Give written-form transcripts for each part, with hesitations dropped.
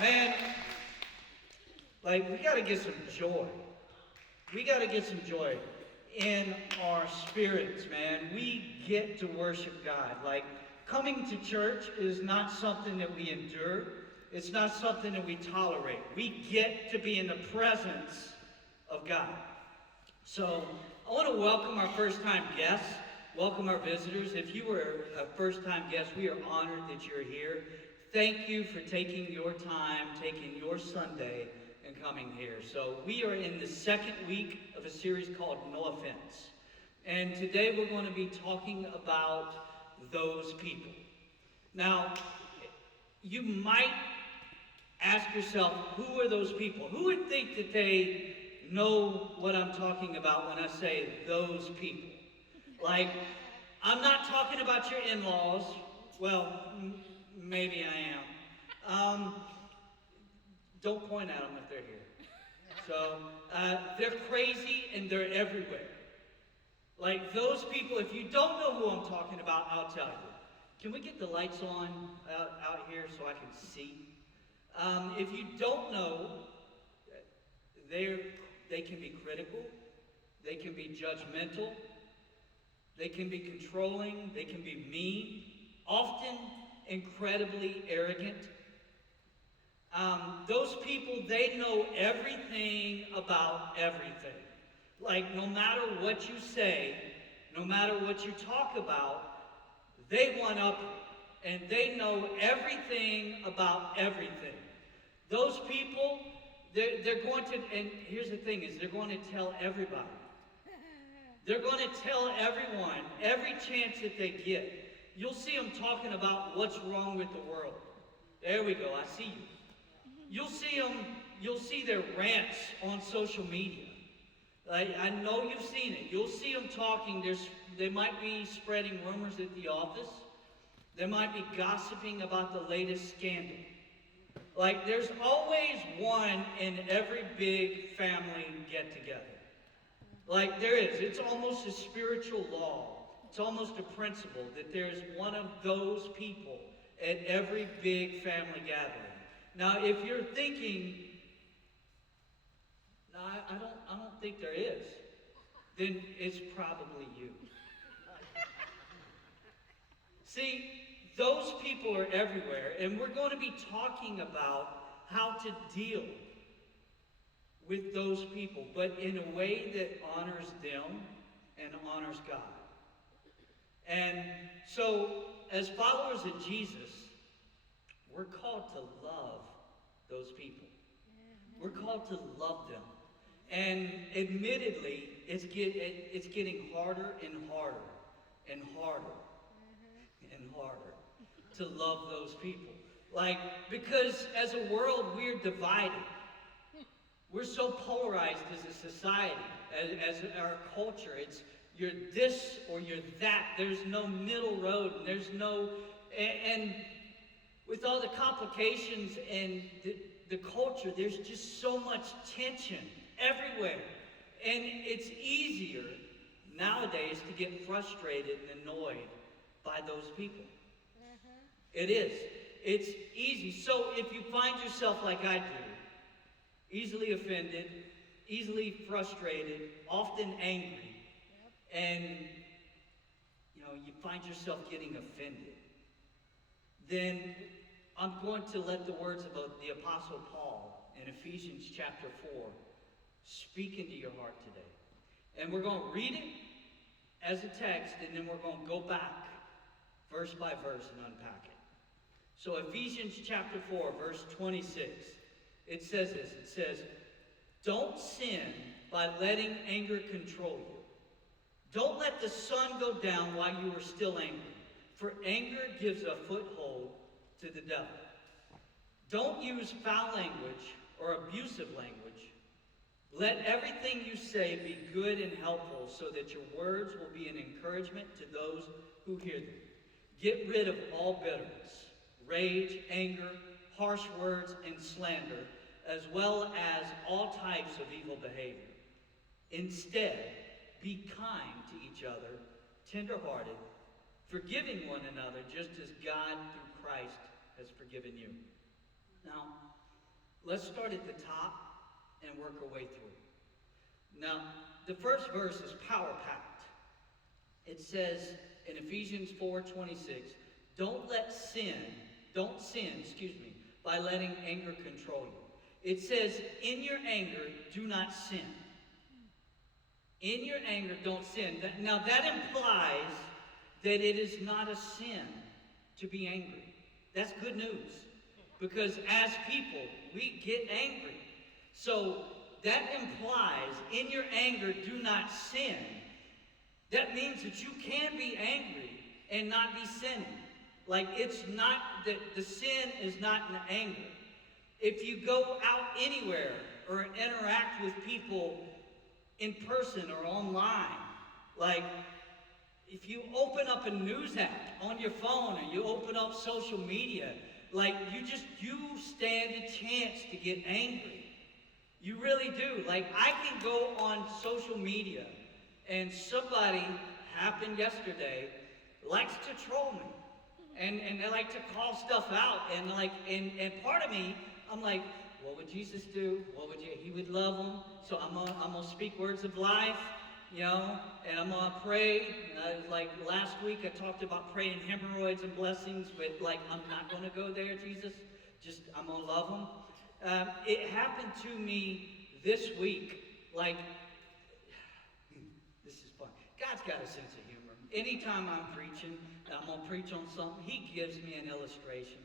Man, like, we got to get some joy. We got to get some joy in our spirits, man. We get to worship God. Like, coming to church is not something that we endure. It's not something that we tolerate. We get to be in the presence of God. So, I want to welcome our first-time guests, welcome our visitors. If you were a first-time guest, we are honored that you're here. Thank you for taking your time, taking your Sunday, and coming here. So we are in the second week of a series called No Offense. And today we're going to be talking about those people. Now, you might ask yourself, who are those people? Who would think that they know what I'm talking about when I say those people? Like, I'm not talking about your in-laws. Well, maybe I am. Don't point at them if they're here. So, they're crazy and they're everywhere. Like those people, if you don't know who I'm talking about, I'll tell you. Can we get the lights on out here so I can see? If you don't know, they can be critical, they can be judgmental, they can be controlling, they can be mean, often incredibly arrogant. Those people, they know everything about everything. Like, no matter what you say, no matter what you talk about, they one up and they know everything about everything. Those people, they're going to, and here's the thing is, they're going to tell everybody. They're going to tell everyone, every chance that they get. You'll see them talking about what's wrong with the world. There we go, I see you. You'll see their rants on social media. I know you've seen it. You'll see them talking. They might be spreading rumors at the office. They might be gossiping about the latest scandal. Like, there's always one in every big family get-together. Like, there is. It's almost a spiritual law. It's almost a principle that there's one of those people at every big family gathering. Now, if you're thinking, no, I don't think there is, then it's probably you. See, those people are everywhere, and we're going to be talking about how to deal with those people, but in a way that honors them and honors God. And so, as followers of Jesus, we're called to love those people. We're called to love them. And admittedly, it's getting harder and harder and harder and harder to love those people. Like, because as a world, we're divided. We're so polarized as a society, as our culture. It's you're this or you're that. There's no middle road. And there's no, and with all the complications and the culture, there's just so much tension everywhere. And it's easier nowadays to get frustrated and annoyed by those people. It is. It's easy. So if you find yourself like I do, easily offended, easily frustrated, often angry, and you find yourself getting offended, then I'm going to let the words of the Apostle Paul in Ephesians chapter 4 speak into your heart today. And we're going to read it as a text, and then we're going to go back verse by verse and unpack it. So Ephesians chapter 4, verse 26, it says this. It says, "Don't sin by letting anger control you. Don't let the sun go down while you are still angry, for anger gives a foothold to the devil. Don't use foul language or abusive language. Let everything you say be good and helpful so that your words will be an encouragement to those who hear them. Get rid of all bitterness, rage, anger, harsh words, and slander, as well as all types of evil behavior. Instead, be kind to each other, tender-hearted, forgiving one another, just as God, through Christ, has forgiven you." Now, Let's start at the top and work our way through. Now, the first verse is power packed. It says in Ephesians 4:26, don't sin, by letting anger control you. It says, in your anger, do not sin. In your anger, don't sin. Now, that implies that it is not a sin to be angry. That's good news. Because as people, we get angry. So, that implies, in your anger, do not sin. That means that you can be angry and not be sinning. Like, it's not, that the sin is not in the anger. If you go out anywhere or interact with people in person or online, like, if you open up a news app on your phone or you open up social media, like, you stand a chance to get angry. You really do. Like, I can go on social media and somebody, happened yesterday, likes to troll me. And they like to call stuff out. And part of me, I'm like, what would Jesus do? He would love them. So I'm gonna speak words of life, and I'm gonna pray. Like last week I talked about praying hemorrhoids and blessings, but like, I'm not gonna go there, Jesus. I'm gonna love them. It happened to me this week. Like, this is fun. God's got a sense of humor. Anytime I'm preaching, I'm going to preach on something, he gives me an illustration.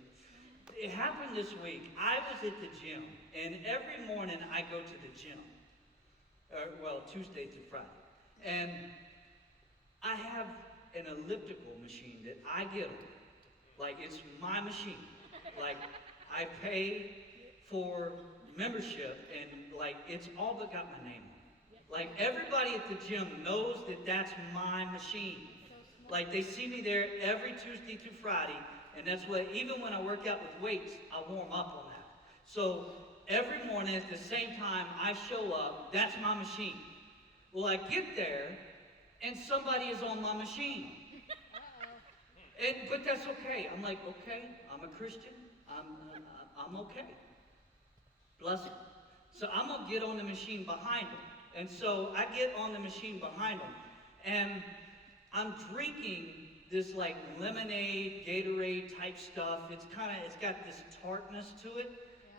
It happened this week. I was at the gym, and every morning I go to the gym. Tuesday through Friday. And I have an elliptical machine that I get on. Like, it's my machine. Like, I pay for membership, and like, it's all but got my name on it. Like, everybody at the gym knows that that's my machine. Like, they see me there every Tuesday through Friday, and that's what, even when I work out with weights, I warm up on that. So, every morning at the same time I show up, that's my machine. Well, I get there, and somebody is on my machine. But that's okay. I'm like, okay, I'm a Christian. I'm okay. Bless him. So I'm going to get on the machine behind him. And so I get on the machine behind him, and I'm drinking this like lemonade, Gatorade type stuff. It's got this tartness to it.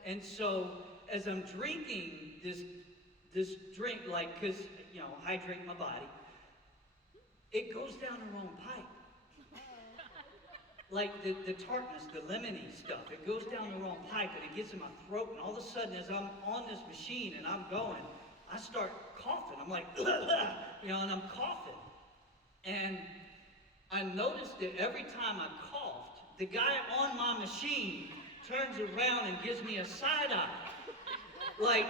And so as I'm drinking this drink, like, cause, hydrate my body, it goes down the wrong pipe. Like the tartness, the lemony stuff, it goes down the wrong pipe and it gets in my throat, and all of a sudden as I'm on this machine and I'm going, I start coughing. I'm like, and I'm coughing. And I noticed that every time I coughed, the guy on my machine turns around and gives me a side eye. Like,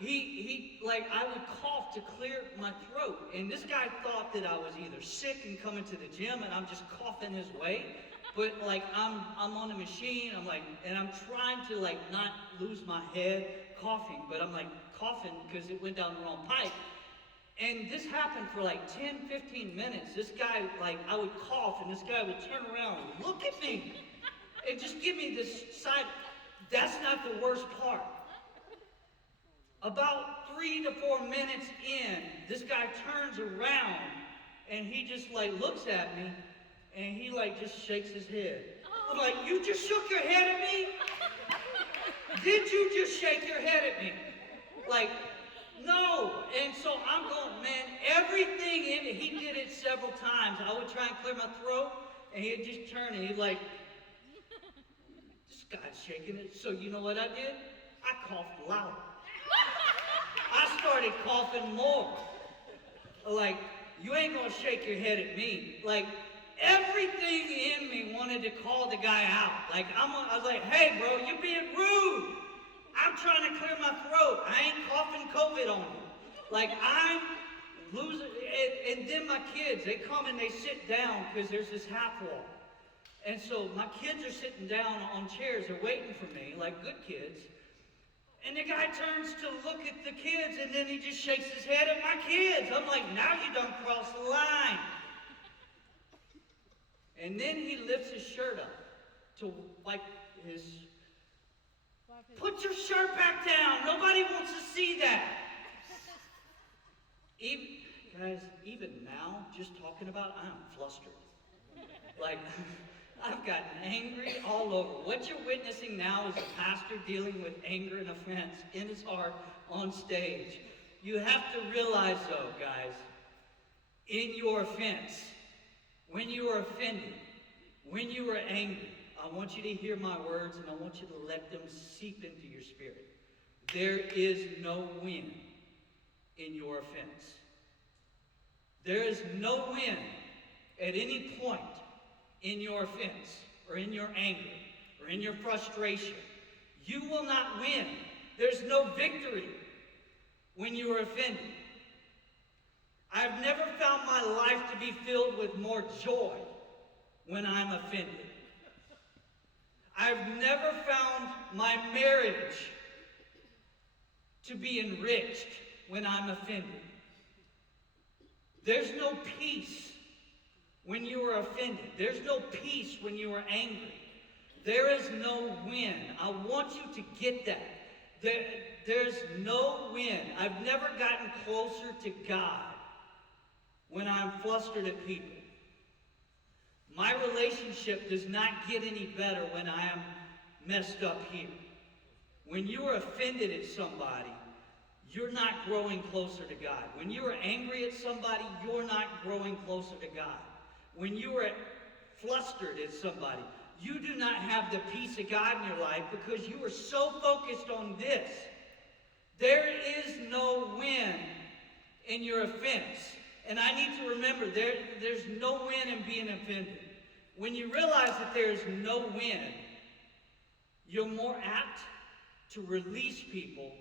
I would cough to clear my throat. And this guy thought that I was either sick and coming to the gym and I'm just coughing his way. But like, I'm on the machine, and I'm trying to like not lose my head coughing, but I'm like coughing because it went down the wrong pipe. And this happened for like 10, 15 minutes. This guy, like, I would cough and this guy would turn around and look at me and just give me this side. That's not the worst part. About 3 to 4 minutes in, this guy turns around and he just like looks at me and he like just shakes his head. I'm like, you just shook your head at me? Did you just shake your head at me? Like, no. And so I'm going, man, everything in it, he did it several times. I would try and clear my throat and he'd just turn and he'd like, this guy's shaking it. So you know what I did? I coughed louder. I started coughing more. Like, you ain't gonna shake your head at me. Like, everything in me wanted to call the guy out. Like, I was like, hey, bro, you're being rude. I'm trying to clear my throat. I ain't coughing COVID on you. Like, I'm losing. And then my kids, they come and they sit down because there's this half wall. And so my kids are sitting down on chairs. They're waiting for me, like good kids. And the guy turns to look at the kids, and then he just shakes his head at my kids. I'm like, now you done crossed the line. And then he lifts his shirt up to wipe his Put your shirt back down. Nobody wants to see that. Even, guys, even now, just talking about it, I'm flustered. Like, I've gotten angry all over. What you're witnessing now is a pastor dealing with anger and offense in his heart on stage. You have to realize, though, guys, in your offense, when you are offended, when you are angry, I want you to hear my words and I want you to let them seep into your spirit. There is no win in your offense. There is no win at any point in your offense or in your anger or in your frustration. You will not win. There's no victory when you are offended. I've never found my life to be filled with more joy when I'm offended. I've never found my marriage to be enriched when I'm offended. There's no peace when you are offended. There's no peace when you are angry. There is no win. I want you to get that. There's no win. I've never gotten closer to God when I'm flustered at people. My relationship does not get any better when I am messed up here. When you are offended at somebody, you're not growing closer to God. When you are angry at somebody, you're not growing closer to God. When you are flustered at somebody, you do not have the peace of God in your life because you are so focused on this. There is no win in your offense. And I need to remember, there's no win in being offended. When you realize that there's no win, you're more apt to release people,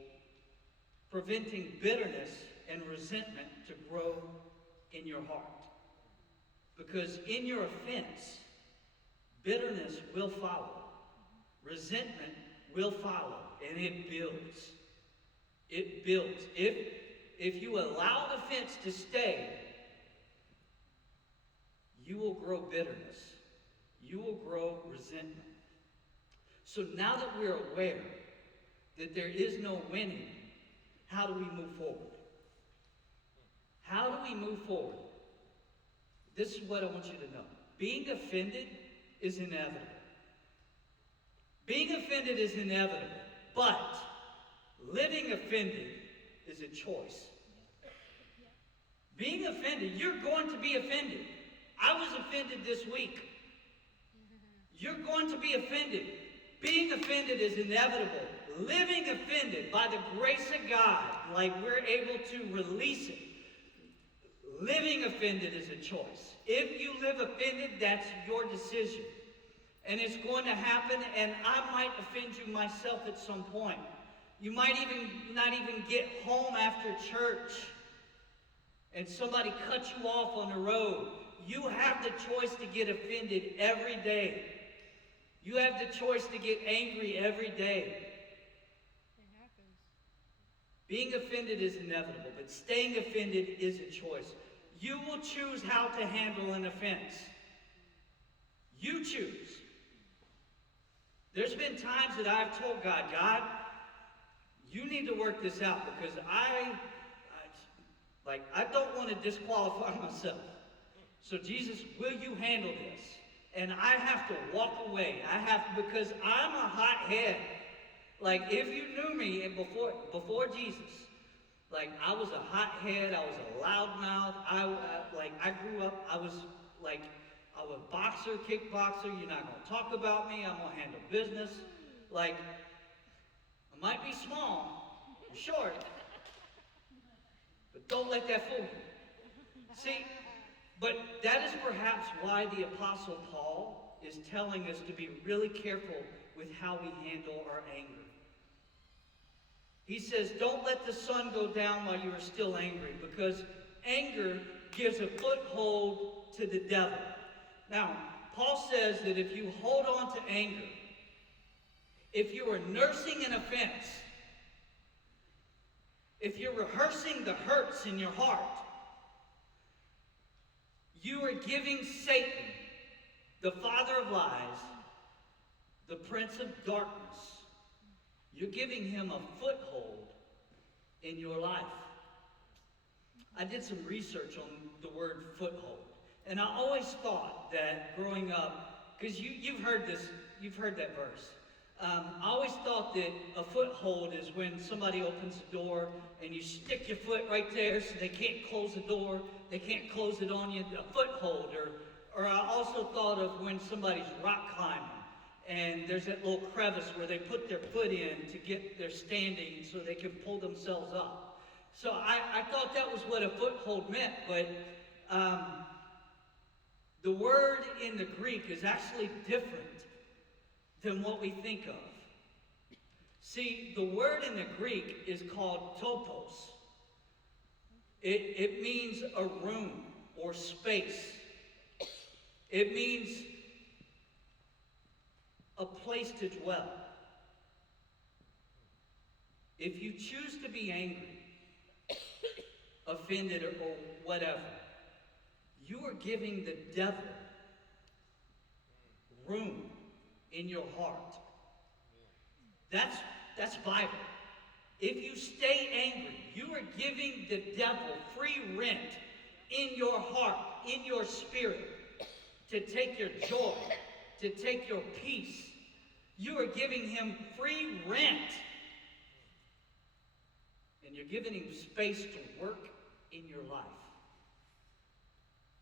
preventing bitterness and resentment to grow in your heart. Because in your offense, bitterness will follow. Resentment will follow, and it builds. It builds. If you allow offense to stay, you will grow bitterness. You will grow resentment. So now that we're aware that there is no winning, how do we move forward? How do we move forward? This is what I want you to know. Being offended is inevitable. Being offended is inevitable, but living offended is a choice. Being offended, you're going to be offended. I was offended this week. You're going to be offended. Being offended is inevitable. Living offended by the grace of God, like we're able to release it. Living offended is a choice. If you live offended, that's your decision. And it's going to happen, and I might offend you myself at some point. You might not even get home after church and somebody cuts you off on the road. You have the choice to get offended every day. You have the choice to get angry every day. It happens. Being offended is inevitable, but staying offended is a choice. You will choose how to handle an offense. You choose. There's been times that I've told God, you need to work this out because I don't want to disqualify myself. So Jesus, will you handle this? And I have to walk away. Because I'm a hothead. Like, if you knew me and before Jesus, like, I was a hothead, I was a loudmouth, I grew up, I was a boxer, kickboxer, you're not going to talk about me, I'm going to handle business. Like, I might be small, I'm short, but don't let that fool you. See, but that is perhaps why the Apostle Paul is telling us to be really careful with how we handle our anger. He says, don't let the sun go down while you are still angry, because anger gives a foothold to the devil. Now, Paul says that if you hold on to anger, if you are nursing an offense, if you're rehearsing the hurts in your heart, you are giving Satan, the father of lies, the prince of darkness, You're giving him a foothold in your life. I did some research on the word foothold. And I always thought that growing up, because you've heard that verse. I always thought that a foothold is when somebody opens the door and you stick your foot right there so they can't close the door, they can't close it on you, a foothold. Or I also thought of when somebody's rock climbing and there's that little crevice where they put their foot in to get their standing so they can pull themselves up. So I thought that was what a foothold meant, but the word in the Greek is actually different than what we think of. See, the word in the Greek is called topos. It means a room or space. It means a place to dwell. If you choose to be angry, offended, or whatever, you are giving the devil room in your heart. That's Bible. If you stay angry, you are giving the devil free rent in your heart, in your spirit, to take your joy, to take your peace. You are giving him free rent. And you're giving him space to work in your life.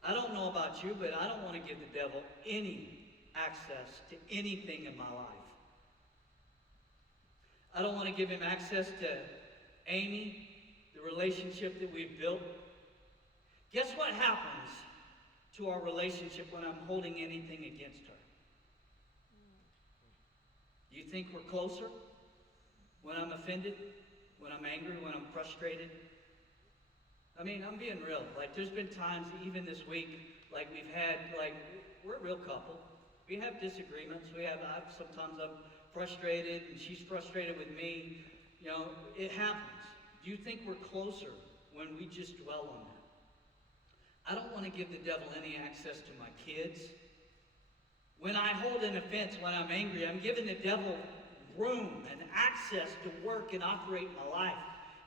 I don't know about you, but I don't want to give the devil any access to anything in my life. I don't want to give him access to Amy, the relationship that we've built. Guess what happens to our relationship when I'm holding anything against her? Do you think we're closer when I'm offended, when I'm angry, when I'm frustrated? I mean, I'm being real. Like, there's been times, even this week, like we've had, like, we're a real couple. We have disagreements. Sometimes I'm frustrated, and she's frustrated with me. You know, it happens. Do you think we're closer when we just dwell on that? I don't want to give the devil any access to my kids. When I hold an offense, when I'm angry, I'm giving the devil room and access to work and operate in my life.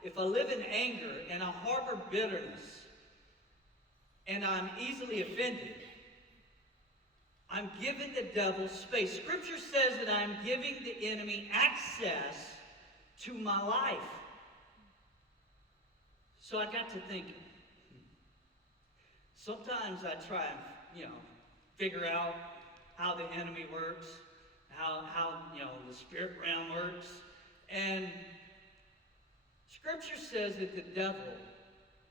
If I live in anger and I harbor bitterness and I'm easily offended, I'm giving the devil space. Scripture says that I'm giving the enemy access to my life. So I got to thinking. Sometimes I try and, figure out how the enemy works, how the spirit realm works. And Scripture says that the devil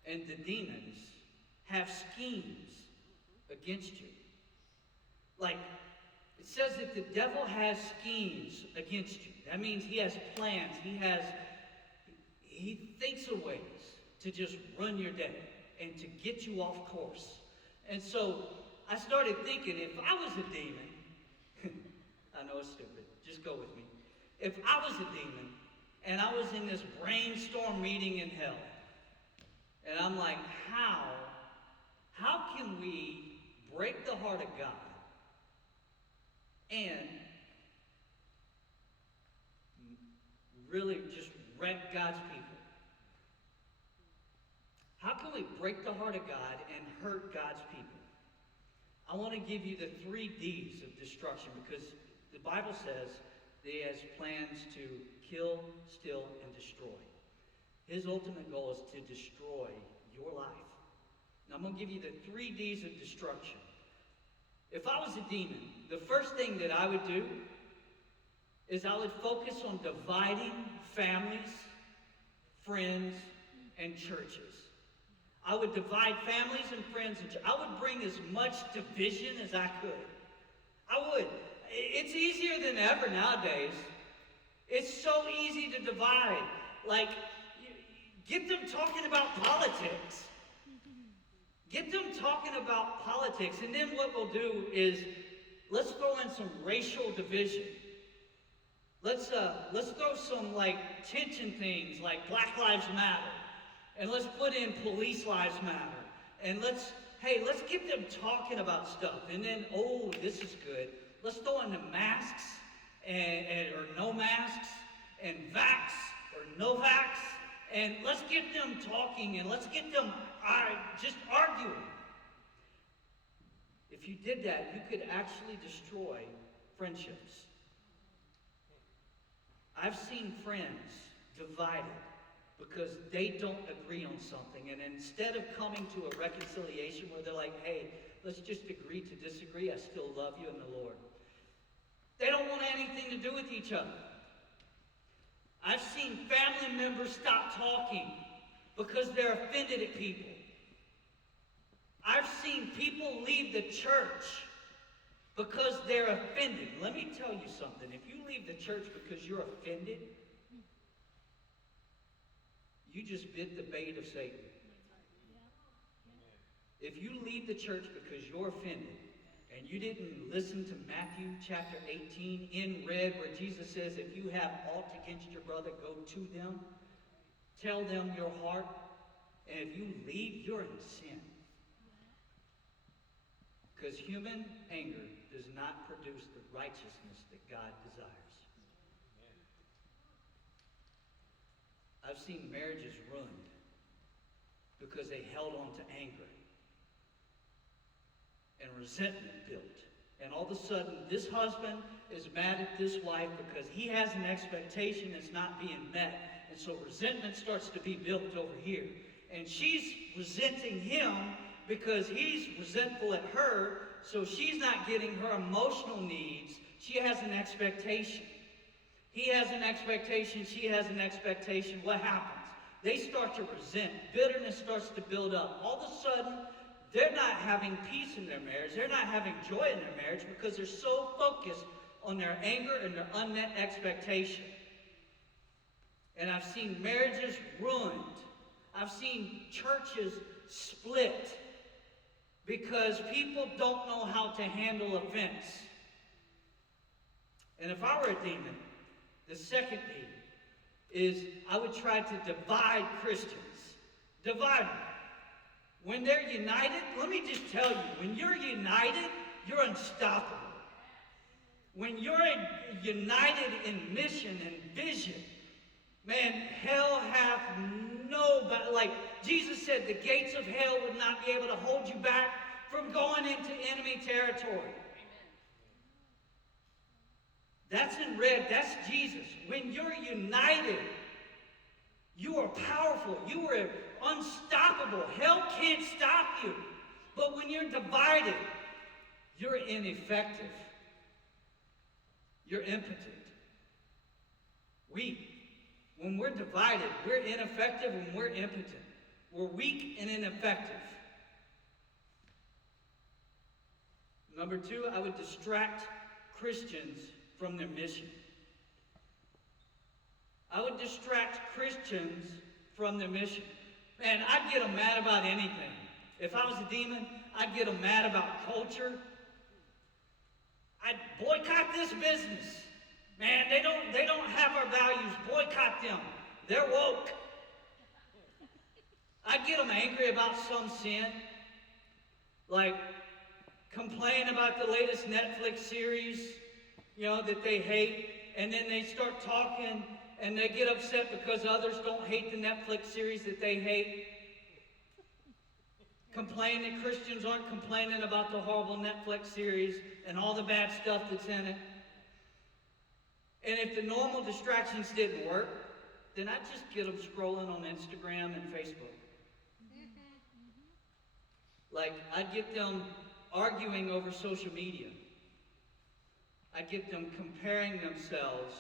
and the demons have schemes against you. Like, it says that the devil has schemes against you. That means he has plans. He thinks of ways to just run your day and to get you off course. And so I started thinking, if I was a demon, I know it's stupid, just go with me. If I was a demon and I was in this brainstorm meeting in hell, and I'm like, how can we break the heart of God and really just wreck God's people? How can we break the heart of God and hurt God's people? I want to give you the 3 D's of destruction, because the Bible says that he has plans to kill, steal, and destroy. His ultimate goal is to destroy your life. Now, I'm going to give you the 3 D's of destruction. If I was a demon, the first thing that I would do is I would focus on dividing families, friends, and churches. I would divide families and friends. I would bring as much division as I could. I would. It's easier than ever nowadays. It's so easy to divide. Like, get them talking about politics. Get them talking about politics. And then what we'll do is, let's throw in some racial division. Let's throw some, tension things like Black Lives Matter. And let's put in police lives matter. And let's get them talking about stuff. And then, this is good. Let's throw in the masks or no masks. and vax or no vax, and let's get them talking and let's get them just arguing. If you did that, you could actually destroy friendships. I've seen friends divided because they don't agree on something, and instead of coming to a reconciliation where they're like, hey, let's just agree to disagree, I still love you in the Lord. They don't want anything to do with each other. I've seen family members stop talking because they're offended at people. I've seen people leave the church because they're offended. Let me tell you something. If you leave the church because you're offended, you just bit the bait of Satan. If you leave the church because you're offended, and you didn't listen to Matthew chapter 18 in red, where Jesus says, if you have aught against your brother, go to them. Tell them your heart. And if you leave, you're in sin. Because human anger does not produce the righteousness that God desires. I've seen marriages ruined because they held on to anger. And resentment built. And all of a sudden, this husband is mad at this wife because he has an expectation that's not being met. And so resentment starts to be built over here. And she's resenting him because he's resentful at her, so she's not getting her emotional needs. She has an expectation. He has an expectation. She has an expectation. What happens? They start to resent. Bitterness starts to build up. All of a sudden, they're not having peace in their marriage. They're not having joy in their marriage because they're so focused on their anger and their unmet expectation. And I've seen marriages ruined. I've seen churches split because people don't know how to handle offense. And if I were a demon, the second demon is I would try to divide Christians. Divide them. When they're united, let me just tell you, when you're united, you're unstoppable. When you're united in mission and vision, man, hell hath no, like Jesus said, the gates of hell would not be able to hold you back from going into enemy territory. That's in red, that's Jesus. When you're united, you are powerful. You are unstoppable. Hell can't stop you. But when you're divided, you're ineffective. You're impotent. Weak. When we're divided, we're ineffective and we're impotent. We're weak and ineffective. Number two, I would distract Christians from their mission. I would distract Christians from their mission. Man, I'd get them mad about anything. If I was a demon, I'd get them mad about culture. I'd boycott this business. Man, they don't have our values. Boycott them. They're woke. I'd get them angry about some sin. Like, complain about the latest Netflix series, that they hate. And then they start talking and they get upset because others don't hate the Netflix series that they hate. Complain that Christians aren't complaining about the horrible Netflix series and all the bad stuff that's in it. And if the normal distractions didn't work, then I'd just get them scrolling on Instagram and Facebook. Like, I'd get them arguing over social media. I'd get them comparing themselves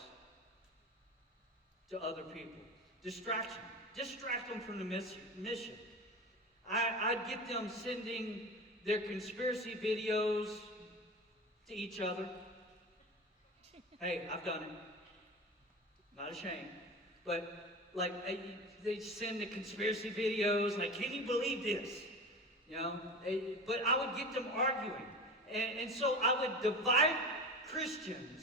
to other people. Distraction. Distract them from the mission. I'd get them sending their conspiracy videos to each other. Hey, I've done it. Not ashamed. But, they send the conspiracy videos, can you believe this? But I would get them arguing. And so I would divide Christians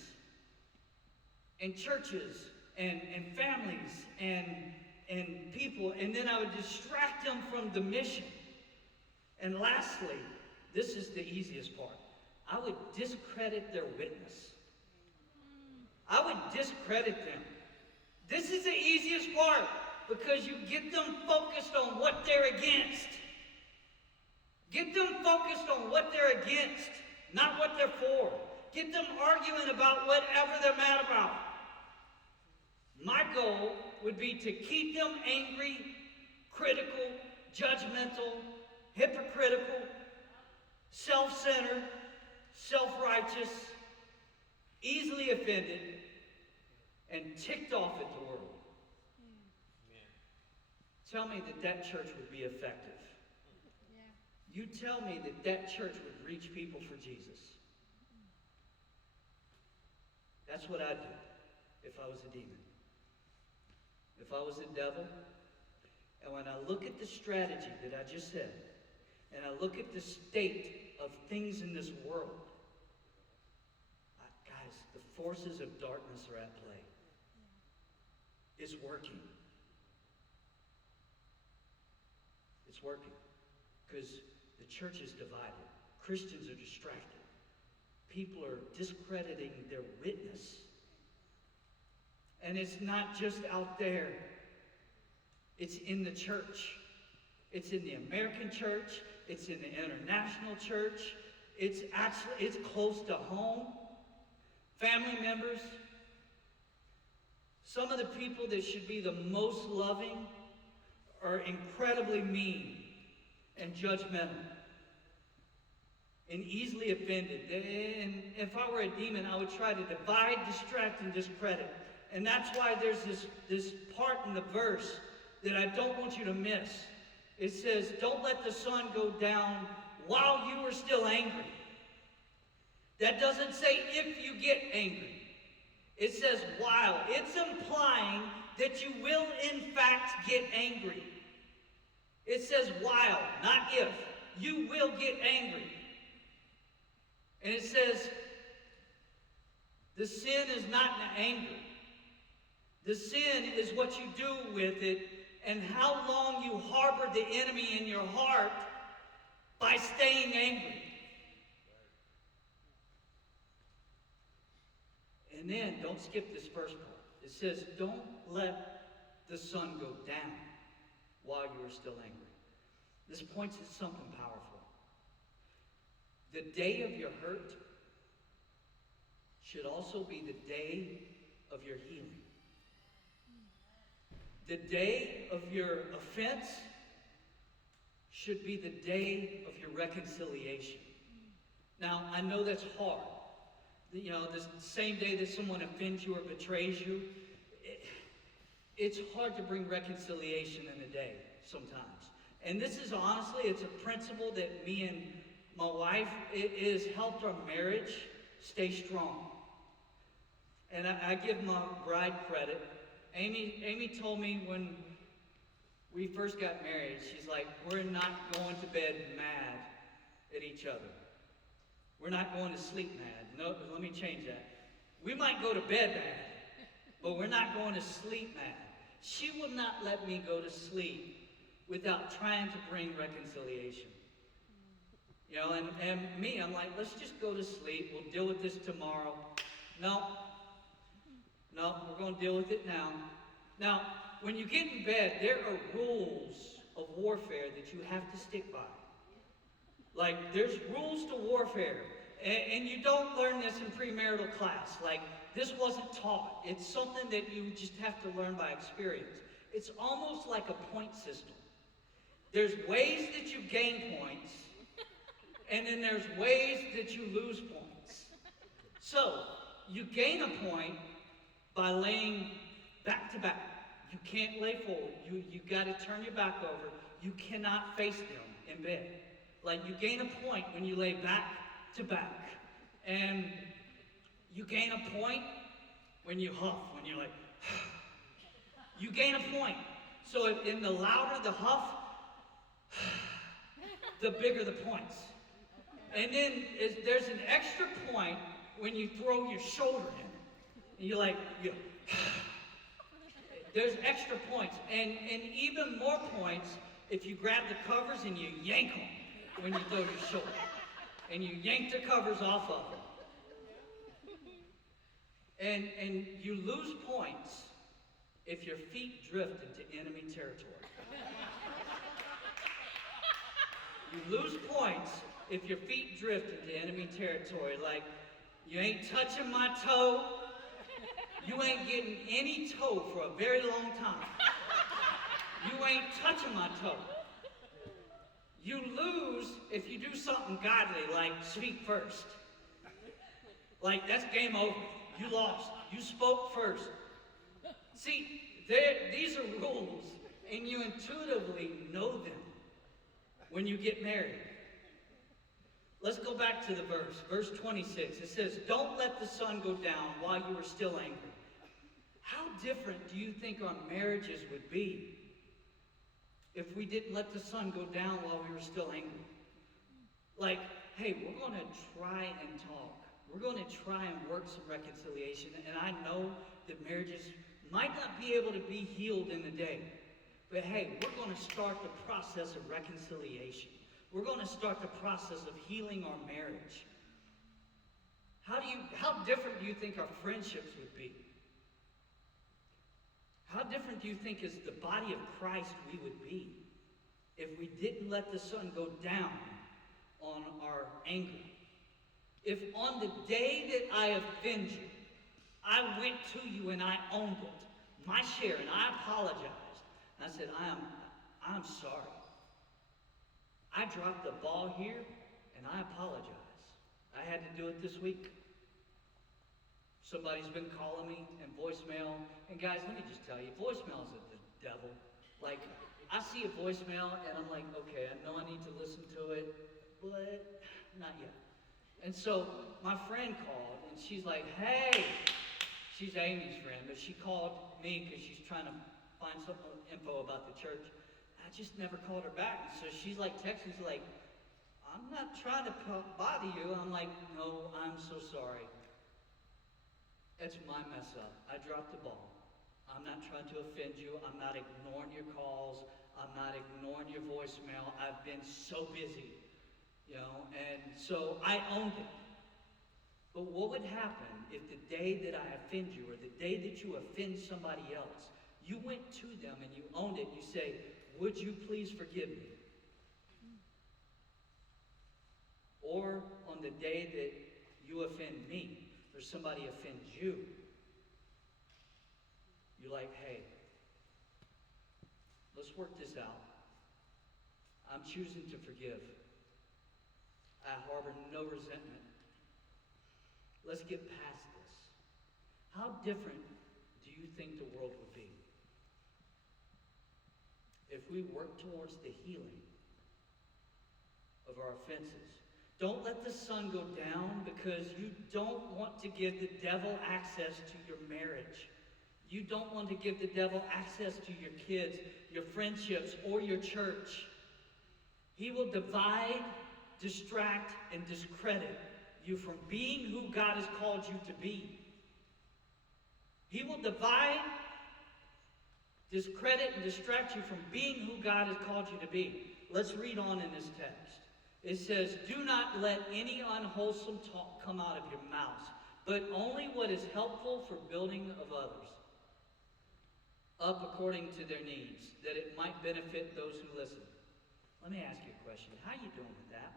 and churches and families and people, and then I would distract them from the mission. And lastly, this is the easiest part. I would discredit their witness. I would discredit them. Because you get them focused on what they're against. Get them focused on what they're against, not what they're for. Get them arguing about whatever they're mad about. My goal would be to keep them angry, critical, judgmental, hypocritical, self-centered, self-righteous, easily offended, and ticked off at the world. Tell me that church would be effective. You tell me that church would reach people for Jesus. That's what I'd do if I was a demon. If I was a devil. And when I look at the strategy that I just said, and I look at the state of things in this world, guys, the forces of darkness are at play. It's working. It's working. Because the church is divided. Christians are distracted. People are discrediting their witness. And it's not just out there. It's in the church. It's in the American church. It's in the international church. It's close to home. Family members. Some of the people that should be the most loving are incredibly mean and judgmental and easily offended. And if I were a demon, I would try to divide, distract, and discredit. And that's why there's this part in the verse that I don't want you to miss. It says, don't let the sun go down while you are still angry. That doesn't say if you get angry. It says while. It's implying that you will in fact get angry. It says while, not if. You will get angry. And it says, the sin is not in anger. The sin is what you do with it and how long you harbor the enemy in your heart by staying angry. And then, don't skip this first part. It says, don't let the sun go down while you are still angry. This points at something powerful. The day of your hurt should also be the day of your healing. The day of your offense should be the day of your reconciliation. Now, I know that's hard. You know, the same day that someone offends you or betrays you, it's hard to bring reconciliation in a day sometimes. And this is honestly, it's a principle that me and my wife, it has helped our marriage stay strong. And I give my bride credit. Amy told me when we first got married, she's like, we're not going to bed mad at each other. We're not going to sleep mad. No, let me change that. We might go to bed mad, but we're not going to sleep mad. She would not let me go to sleep without trying to bring reconciliation. You know, and me, I'm like, let's just go to sleep. We'll deal with this tomorrow. No, we're going to deal with it now. Now, when you get in bed, there are rules of warfare that you have to stick by. Like, there's rules to warfare. And you don't learn this in premarital class. Like, this wasn't taught. It's something that you just have to learn by experience. It's almost like a point system. There's ways that you gain points, and then there's ways that you lose points. So, you gain a point by laying back to back. You can't lay forward. You got to turn your back over. You cannot face them in bed. Like, you gain a point when you lay back to back. And you gain a point when you huff, when you're like, you gain a point. So in the louder the huff, the bigger the points. And then there's an extra point when you throw your shoulder in. And you're like, there's extra points. And even more points if you grab the covers and you yank them when you throw your shoulder. And you yank the covers off of them. And you lose points if your feet drift into enemy territory. You lose points if your feet drift into enemy territory. Like, you ain't touching my toe. You ain't getting any toe for a very long time. You ain't touching my toe. You lose if you do something godly, like speak first. Like, that's game over. You lost. You spoke first. See, these are rules, and you intuitively know them when you get married. Let's go back to the verse. Verse 26. It says, don't let the sun go down while you are still angry. How different do you think our marriages would be if we didn't let the sun go down while we were still angry? Like, hey, we're going to try and talk. We're going to try and work some reconciliation. And I know that marriages might not be able to be healed in a day. But hey, we're going to start the process of reconciliation. We're going to start the process of healing our marriage. How different do you think our friendships would be? How different do you think as the body of Christ we would be if we didn't let the sun go down on our anger? If on the day that I offend you, I went to you and I owned it, my share, and I apologized. And I said, I'm sorry. I dropped the ball here and I apologize. I had to do it this week. Somebody's been calling me in voicemail. And guys, let me just tell you, voicemail is the devil. Like, I see a voicemail and I'm like, okay, I know I need to listen to it, but not yet. And so my friend called and she's like, hey, she's Amy's friend, but she called me because she's trying to find some info about the church. I just never called her back. So she's like texting, she's like, I'm not trying to bother you. I'm like, no, I'm so sorry. It's my mess up. I dropped the ball. I'm not trying to offend you. I'm not ignoring your calls. I'm not ignoring your voicemail. I've been so busy, and so I owned it. But what would happen if the day that I offend you or the day that you offend somebody else, you went to them and you owned it and you say, would you please forgive me? Or on the day that you offend me or somebody offends you, you're like, hey, let's work this out. I'm choosing to forgive. I harbor no resentment. Let's get past this. How different do you think the world would be if we work towards the healing of our offenses? Don't let the sun go down because you don't want to give the devil access to your marriage. You don't want to give the devil access to your kids, your friendships, or your church. He will divide, distract, and discredit you from being who God has called you to be. He will divide, discredit, and distract you from being who God has called you to be. Let's read on in this text. It says, do not let any unwholesome talk come out of your mouths, but only what is helpful for building of others up according to their needs, that it might benefit those who listen. Let me ask you a question. How are you doing with that?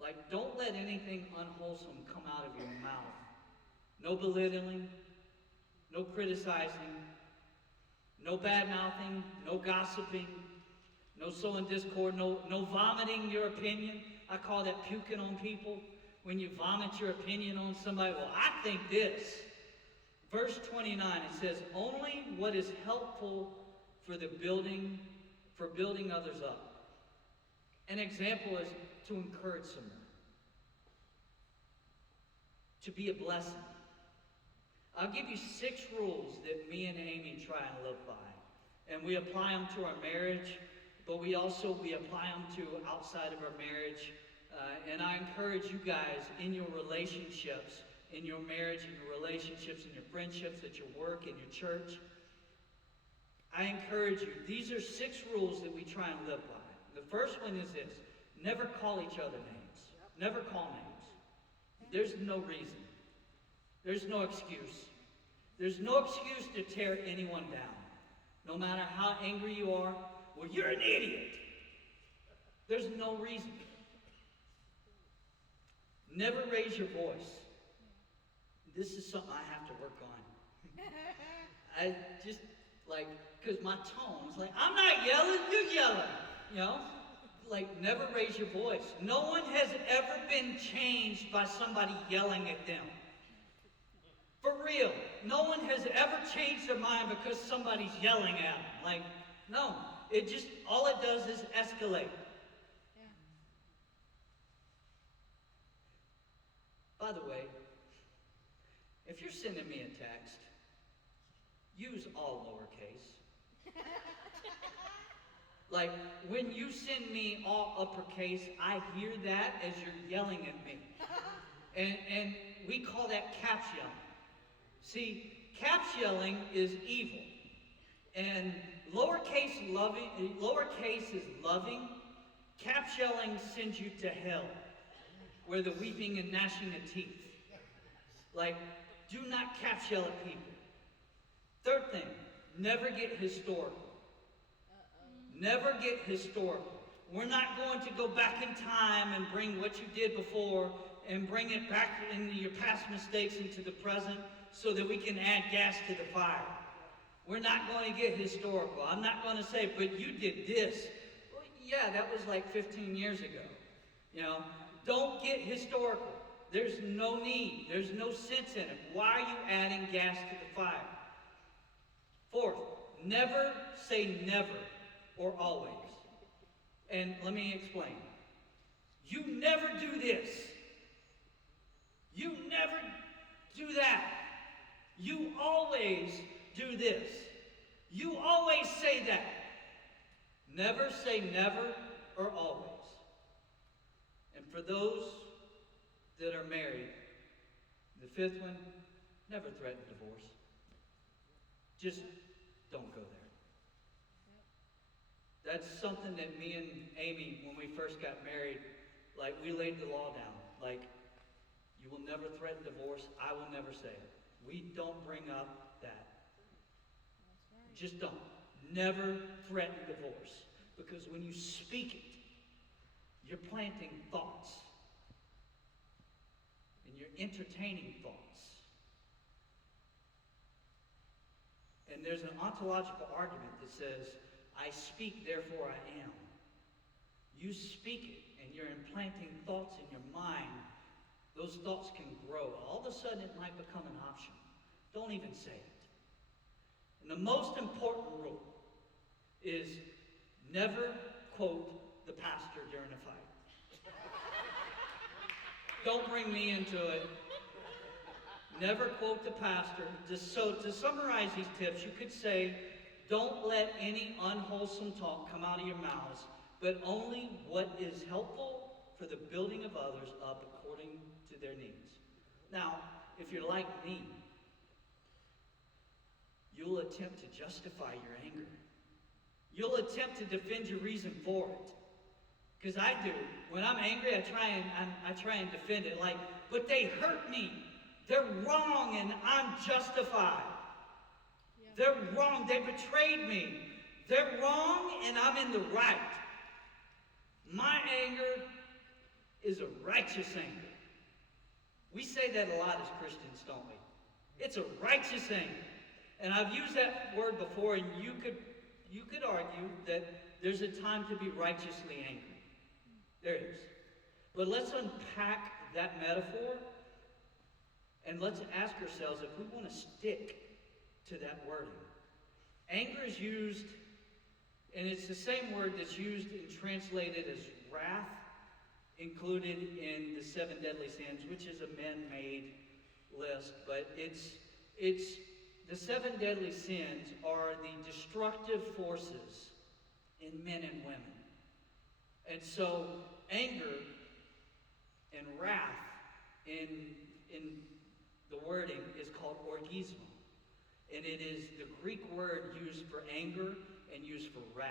Like, don't let anything unwholesome come out of your mouth. No belittling, no criticizing, no bad-mouthing, no gossiping, no sowing discord, no vomiting your opinion. I call that puking on people. When you vomit your opinion on somebody, well, I think this. Verse 29, it says, only what is helpful for building others up. An example is to encourage someone, to be a blessing. I'll give you 6 rules that me and Amy try and live by. And we apply them to our marriage, but we apply them to outside of our marriage. And I encourage you guys in your relationships, in your marriage, in your relationships, in your friendships, at your work, in your church. I encourage you. These are 6 rules that we try and live by. The first one is this. Never call each other names. Never call names. There's no reason. There's no excuse. There's no excuse to tear anyone down. No matter how angry you are, well, you're an idiot. There's no reason. Never raise your voice. This is something I have to work on. I just, like, because my tone is like, I'm not yelling, you're yelling. You know? Like, never raise your voice. No one has ever been changed by somebody yelling at them. For real. No one has ever changed their mind because somebody's yelling at them. Like, no. It just, all it does is escalate. Yeah. By the way, if you're sending me a text, use all lowercase. Like, when you send me all uppercase, I hear that as you're yelling at me. And we call that caps yelling. See, caps yelling is evil. And lowercase is loving. Caps yelling sends you to hell, where the weeping and gnashing of teeth. Like, do not caps yell at people. Third thing, never get historical. Never get historical. We're not going to go back in time and bring what you did before and bring it back into your past mistakes into the present so that we can add gas to the fire. We're not going to get historical. I'm not going to say, but you did this. Well, yeah, that was like 15 years ago. You know, don't get historical. There's no need. There's no sense in it. Why are you adding gas to the fire? Fourth, never say never or always. And let me explain. You never do this. You never do that. You always do this. You always say that. Never say never or always. And for those that are married, the fifth one, never threaten divorce. Just don't go there. That's something that me and Amy, when we first got married, like, we laid the law down. Like, you will never threaten divorce. I will never say it. We don't bring up that. That's right. Just don't. Never threaten divorce. Because when you speak it, you're planting thoughts. And you're entertaining thoughts. And there's an ontological argument that says, I speak, therefore I am. You speak it, and you're implanting thoughts in your mind. Those thoughts can grow. All of a sudden, it might become an option. Don't even say it. And the most important rule is never quote the pastor during a fight. Don't bring me into it. Never quote the pastor. So to summarize these tips, you could say, don't let any unwholesome talk come out of your mouths, but only what is helpful for the building of others up according to their needs. Now, if you're like me, you'll attempt to justify your anger. You'll attempt to defend your reason for it. Because I do. When I'm angry, I try and defend it. Like, but they hurt me. They're wrong and I'm justified. They're wrong. They betrayed me. They're wrong and I'm in the right. My anger is a righteous anger. We say that a lot as Christians, don't we? It's a righteous anger. And I've used that word before, and you could argue that there's a time to be righteously angry. There is. But let's unpack that metaphor, and let's ask ourselves if we want to stick to that wording. Anger is used, and it's the same word that's used and translated as wrath, included in the 7 deadly sins, which is a man-made list. But it's the 7 deadly sins are the destructive forces in men and women. And so anger and wrath in the wording is called orgismo. And it is the Greek word used for anger and used for wrath.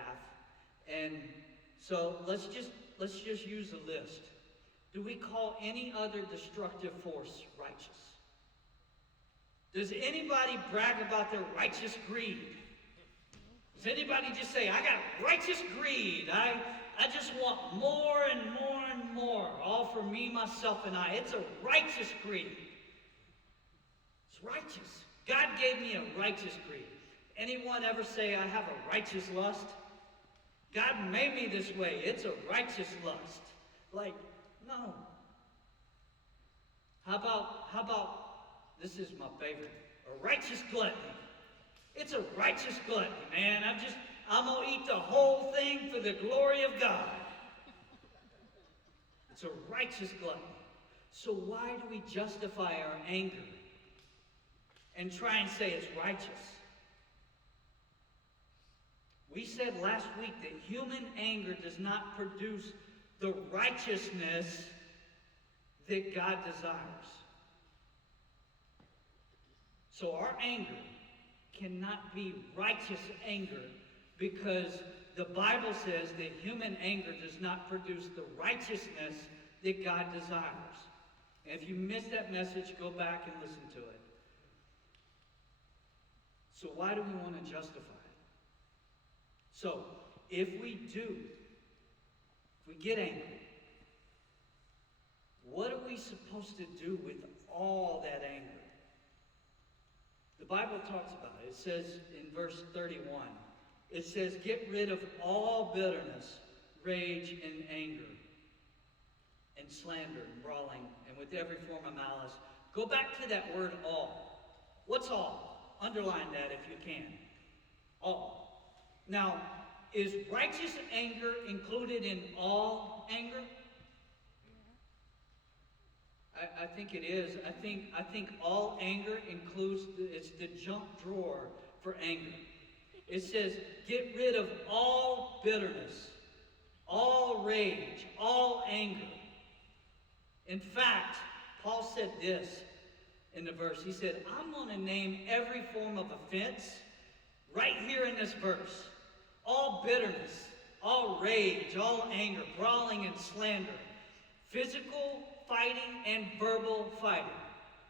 And so let's just use a list. Do we call any other destructive force righteous? Does anybody brag about their righteous greed? Does anybody just say, I got righteous greed. I just want more and more and more, all for me, myself, and I. It's a righteous greed. It's righteous. God gave me a righteous greed. Anyone ever say, I have a righteous lust? God made me this way. It's a righteous lust. Like, no. How about, this is my favorite, a righteous gluttony. It's a righteous gluttony, man. I'm going to eat the whole thing for the glory of God. It's a righteous gluttony. So why do we justify our anger and try and say it's righteous? We said last week that human anger does not produce the righteousness that God desires. So our anger cannot be righteous anger because the Bible says that human anger does not produce the righteousness that God desires. And if you missed that message, go back and listen to it. So why do we want to justify it? So, if we get angry, what are we supposed to do with all that anger? The Bible talks about it. It says in verse 31, it says, get rid of all bitterness, rage, and anger, and slander, and brawling, and with every form of malice. Go back to that word all. What's all? Underline that if you can. All. Now, is righteous anger included in all anger? I think it is. I think all anger includes, it's the junk drawer for anger. It says, get rid of all bitterness, all rage, all anger. In fact, Paul said this in the verse. He said, I'm going to name every form of offense right here in this verse. All bitterness, all rage, all anger, brawling and slander, physical fighting and verbal fighting,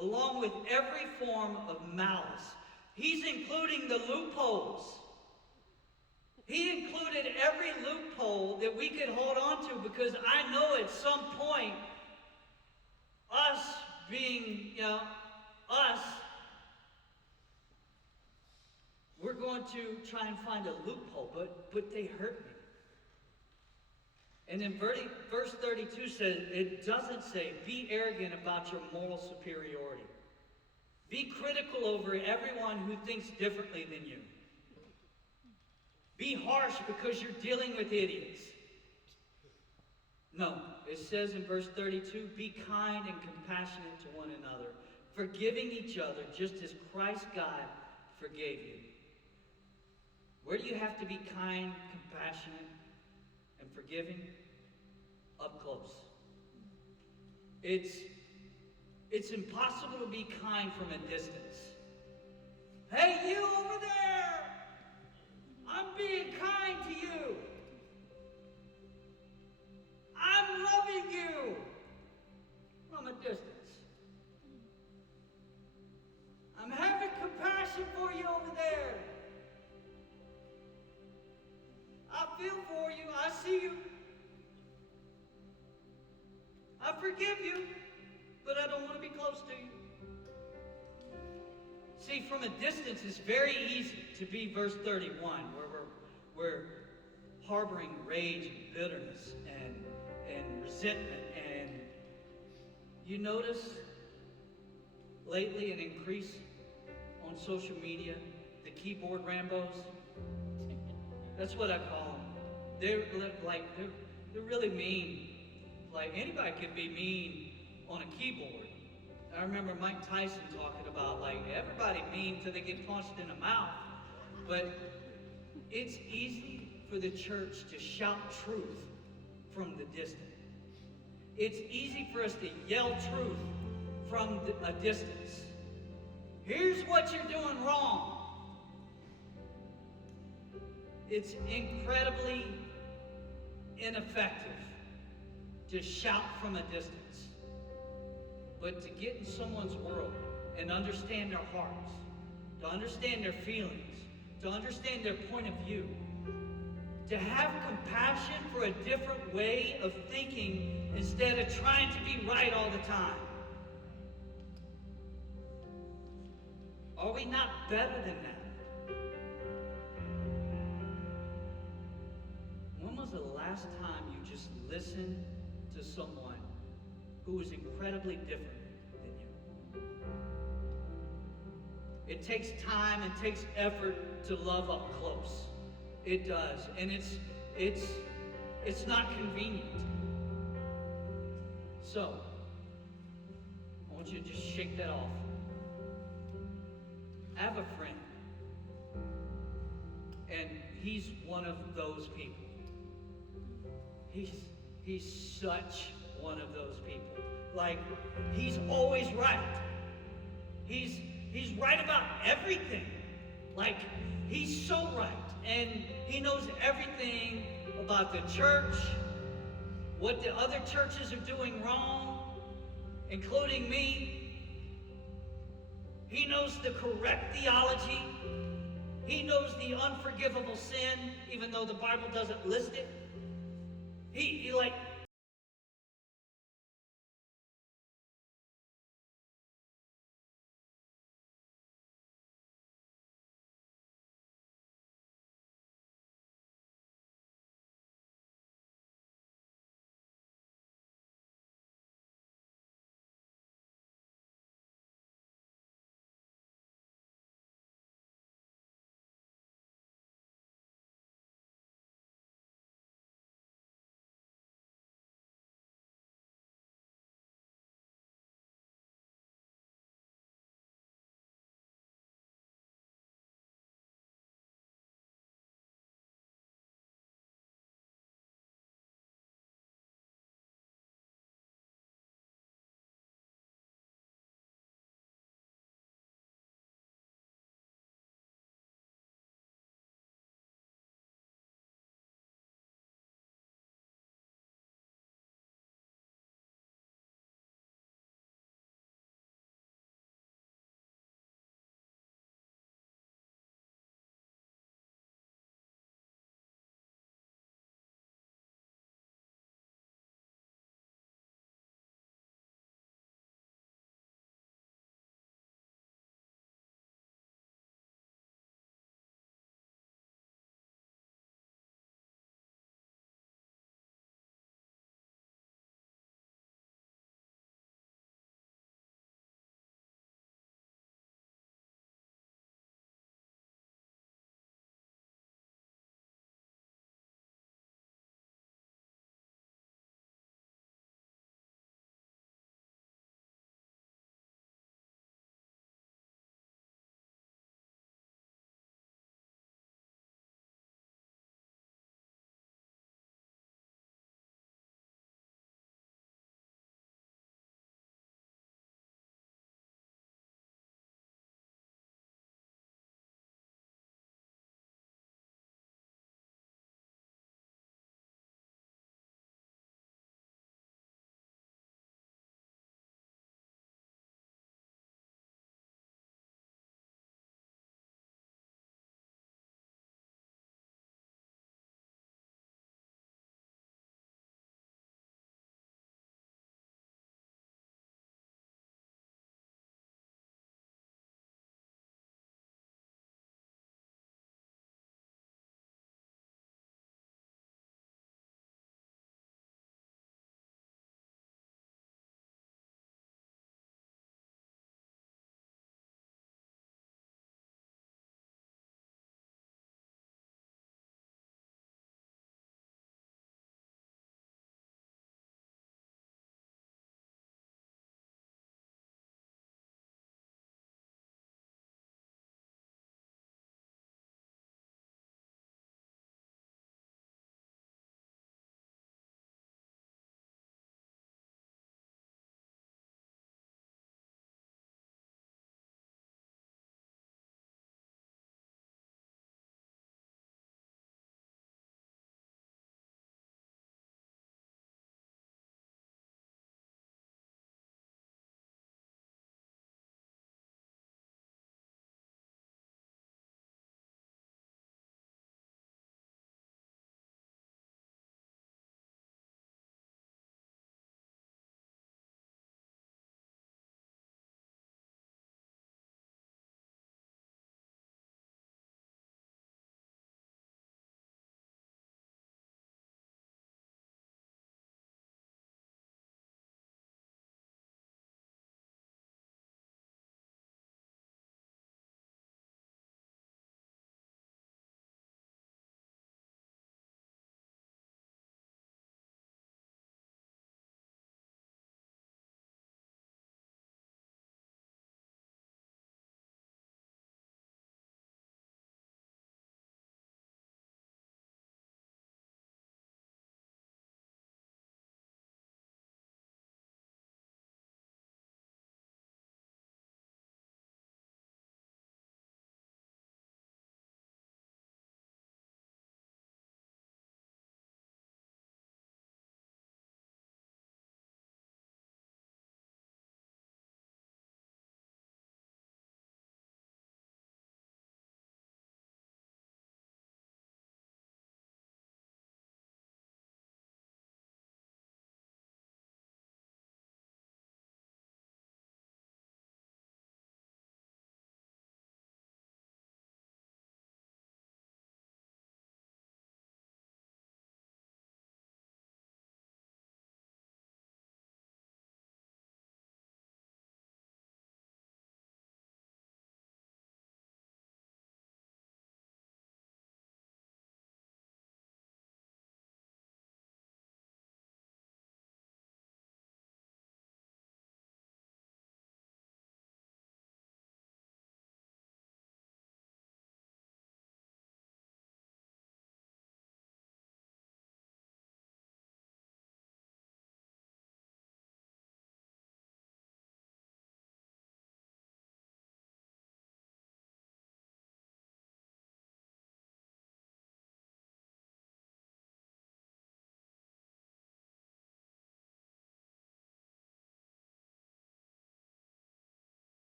along with every form of malice. He's including the loopholes. He included every loophole that we could hold on to, because I know at some point, us being, us, we're going to try and find a loophole, but they hurt me. And then verse 32 says, it doesn't say, be arrogant about your moral superiority. Be critical over everyone who thinks differently than you. Be harsh because you're dealing with idiots. No, it says in verse 32, be kind and compassionate to one another, forgiving each other just as Christ God forgave you. Where do you have to be kind, compassionate, and forgiving? Up close. It's impossible to be kind from a distance. Hey, you over there! I'm being kind to you. I'm loving you from a distance. I'm having compassion for you over there. I feel for you. I see you. I forgive you, but I don't want to be close to you. See, from a distance, it's very easy to be verse 31, where we're harboring rage and bitterness and resentment. And you notice lately an increase on social media, the keyboard Rambos. That's what I call them. They're really mean. Like, anybody could be mean on a keyboard. I remember Mike Tyson talking about, like, everybody mean till they get punched in the mouth. But it's easy for the church to shout truth from the distance. It's easy for us to yell truth from a distance. Here's what you're doing wrong. It's incredibly ineffective to shout from a distance. But to get in someone's world and understand their hearts, to understand their feelings, to understand their point of view, to have compassion for a different way of thinking instead of trying to be right all the time. Are we not better than that? When was the last time you just listened to someone who was incredibly different than you? It takes time and takes effort to love up close. It does. And it's not convenient. So, I want you to just shake that off. I have a friend. And he's one of those people. He's such one of those people. Like, he's always right. He's right about everything. Like, he's so right. And he knows everything about the church, what the other churches are doing wrong, including me. He knows the correct theology. He knows the unforgivable sin, even though the Bible doesn't list it. He like